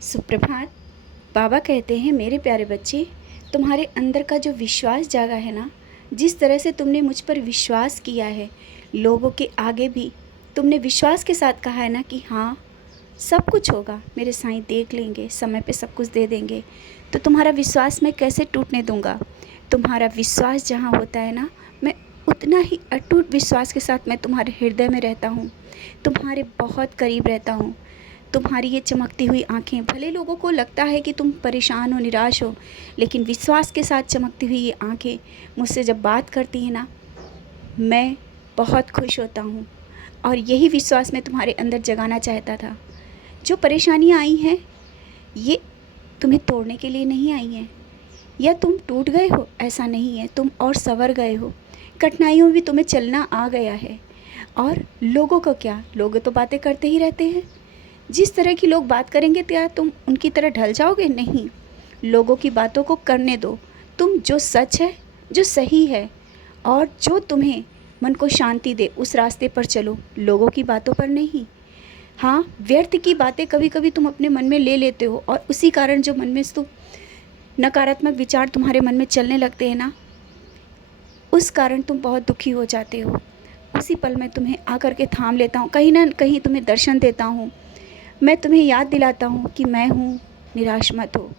सुप्रभात। बाबा कहते हैं, मेरे प्यारे बच्चे, तुम्हारे अंदर का जो विश्वास जागा है ना, जिस तरह से तुमने मुझ पर विश्वास किया है, लोगों के आगे भी तुमने विश्वास के साथ कहा है ना कि हाँ, सब कुछ होगा, मेरे साईं देख लेंगे, समय पे सब कुछ दे देंगे। तो तुम्हारा विश्वास मैं कैसे टूटने दूंगा। तुम्हारा विश्वास जहाँ होता है ना, मैं उतना ही अटूट विश्वास के साथ मैं तुम्हारे हृदय में रहता हूँ, तुम्हारे बहुत करीब रहता हूँ। तुम्हारी ये चमकती हुई आँखें, भले लोगों को लगता है कि तुम परेशान हो, निराश हो, लेकिन विश्वास के साथ चमकती हुई ये आँखें मुझसे जब बात करती हैं ना, मैं बहुत खुश होता हूँ। और यही विश्वास मैं तुम्हारे अंदर जगाना चाहता था। जो परेशानियाँ आई हैं, ये तुम्हें तोड़ने के लिए नहीं आई हैं, या तुम टूट गए हो, ऐसा नहीं है। तुम और संवर गए हो, कठिनाइयों में भी तुम्हें चलना आ गया है। और लोगों को क्या, लोग तो बातें करते ही रहते हैं। जिस तरह की लोग बात करेंगे क्या तुम उनकी तरह ढल जाओगे? नहीं, लोगों की बातों को करने दो। तुम जो सच है, जो सही है, और जो तुम्हें मन को शांति दे, उस रास्ते पर चलो, लोगों की बातों पर नहीं। हाँ, व्यर्थ की बातें कभी कभी तुम अपने मन में ले लेते हो, और उसी कारण जो मन में तुम नकारात्मक विचार तुम्हारे मन में चलने लगते हैं ना, उस कारण तुम बहुत दुखी हो जाते हो। उसी पल मैं तुम्हें आकर के थाम लेता हूँ, कहीं ना कहीं तुम्हें दर्शन देता हूँ। मैं तुम्हें याद दिलाता हूँ कि मैं हूँ, निराश मत हो।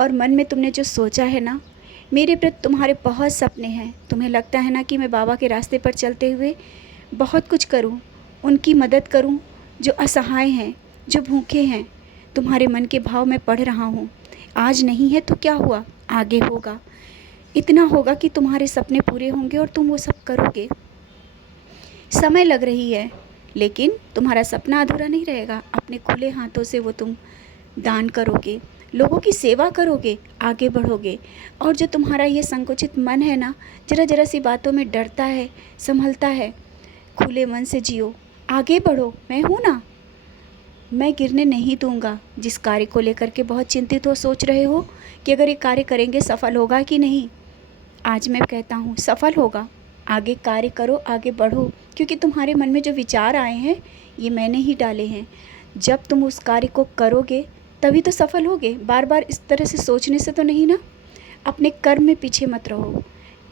और मन में तुमने जो सोचा है ना, मेरे प्रति तुम्हारे बहुत सपने हैं। तुम्हें लगता है ना कि मैं बाबा के रास्ते पर चलते हुए बहुत कुछ करूँ, उनकी मदद करूँ, जो असहाय हैं, जो भूखे हैं। तुम्हारे मन के भाव मैं पढ़ रहा हूँ। आज नहीं है तो क्या हुआ, आगे होगा। इतना होगा कि तुम्हारे सपने पूरे होंगे और तुम वो सब करोगे। समय लग रही है, लेकिन तुम्हारा सपना अधूरा नहीं रहेगा। अपने खुले हाथों से वो तुम दान करोगे, लोगों की सेवा करोगे, आगे बढ़ोगे। और जो तुम्हारा ये संकुचित मन है ना, जरा जरा सी बातों में डरता है, संभलता है, खुले मन से जियो, आगे बढ़ो। मैं हूँ ना, मैं गिरने नहीं दूंगा। जिस कार्य को लेकर के बहुत चिंतित हो, सोच रहे हो कि अगर ये कार्य करेंगे सफल होगा कि नहीं, आज मैं कहता हूँ सफल होगा। आगे कार्य करो, आगे बढ़ो, क्योंकि तुम्हारे मन में जो विचार आए हैं, ये मैंने ही डाले हैं। जब तुम उस कार्य को करोगे तभी तो सफल होगे। बार बार इस तरह से सोचने से तो नहीं ना। अपने कर्म में पीछे मत रहो,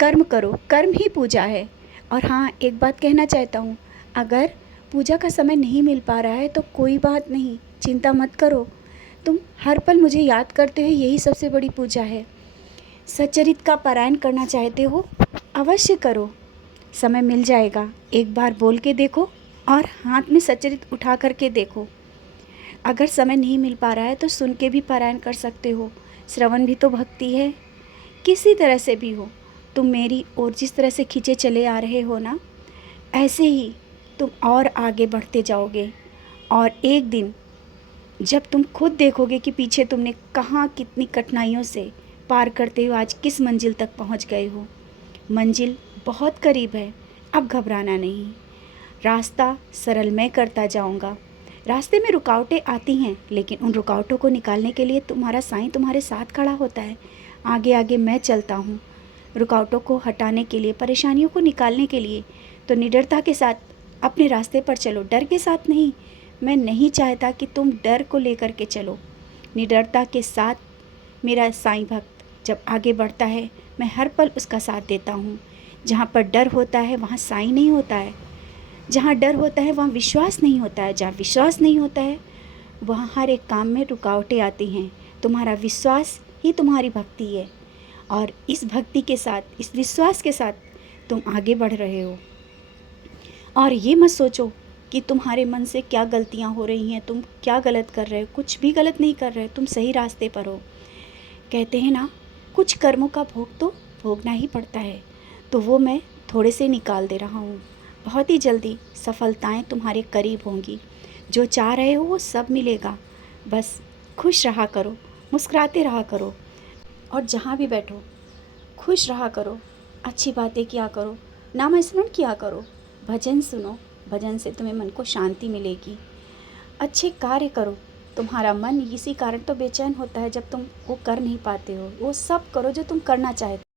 कर्म करो, कर्म ही पूजा है। और हाँ, एक बात कहना चाहता हूँ, अगर पूजा का समय नहीं मिल पा रहा है तो कोई बात नहीं, चिंता मत करो। तुम हर पल मुझे याद करते हो, यही सबसे बड़ी पूजा है। सच्चरित का पारायण करना चाहते हो, अवश्य करो, समय मिल जाएगा। एक बार बोल के देखो और हाथ में सच्चरित उठा करके देखो। अगर समय नहीं मिल पा रहा है तो सुन के भी पारायण कर सकते हो। श्रवण भी तो भक्ति है। किसी तरह से भी हो, तुम मेरी ओर जिस तरह से खींचे चले आ रहे हो ना, ऐसे ही तुम और आगे बढ़ते जाओगे। और एक दिन जब तुम खुद देखोगे कि पीछे तुमने कहाँ कितनी कठिनाइयों से पार करते हुए आज किस मंजिल तक पहुँच गए हो। मंजिल बहुत करीब है, अब घबराना नहीं। रास्ता सरल मैं करता जाऊंगा। रास्ते में रुकावटें आती हैं, लेकिन उन रुकावटों को निकालने के लिए तुम्हारा साईं तुम्हारे साथ खड़ा होता है। आगे आगे मैं चलता हूँ, रुकावटों को हटाने के लिए, परेशानियों को निकालने के लिए। तो निडरता के साथ अपने रास्ते पर चलो, डर के साथ नहीं। मैं नहीं चाहता कि तुम डर को लेकर के चलो। निडरता के साथ मेरा साईं भक्त जब आगे बढ़ता है, मैं हर पल उसका साथ देता हूँ। जहाँ पर डर होता है वहाँ साईं नहीं होता है। जहाँ डर होता है वहाँ विश्वास नहीं होता है। जहाँ विश्वास नहीं होता है वहाँ हर एक काम में रुकावटें आती हैं। तुम्हारा विश्वास ही तुम्हारी भक्ति है, और इस भक्ति के साथ, इस विश्वास के साथ तुम आगे बढ़ रहे हो। और ये मत सोचो कि तुम्हारे मन से क्या गलतियाँ हो रही हैं, तुम क्या गलत कर रहे हो। कुछ भी गलत नहीं कर रहे, तुम सही रास्ते पर हो। कहते हैं ना, कुछ कर्मों का भोग तो भोगना ही पड़ता है, तो वो मैं थोड़े से निकाल दे रहा हूँ। बहुत ही जल्दी सफलताएं तुम्हारे करीब होंगी। जो चाह रहे हो वो सब मिलेगा। बस खुश रहा करो, मुस्कुराते रहा करो, और जहाँ भी बैठो खुश रहा करो, अच्छी बातें किया करो, नाम स्मरण किया करो, भजन सुनो। भजन से तुम्हें मन को शांति मिलेगी। अच्छे कार्य करो। तुम्हारा मन इसी कारण तो बेचैन होता है जब तुम वो कर नहीं पाते हो। वो सब करो जो तुम करना चाहते हो।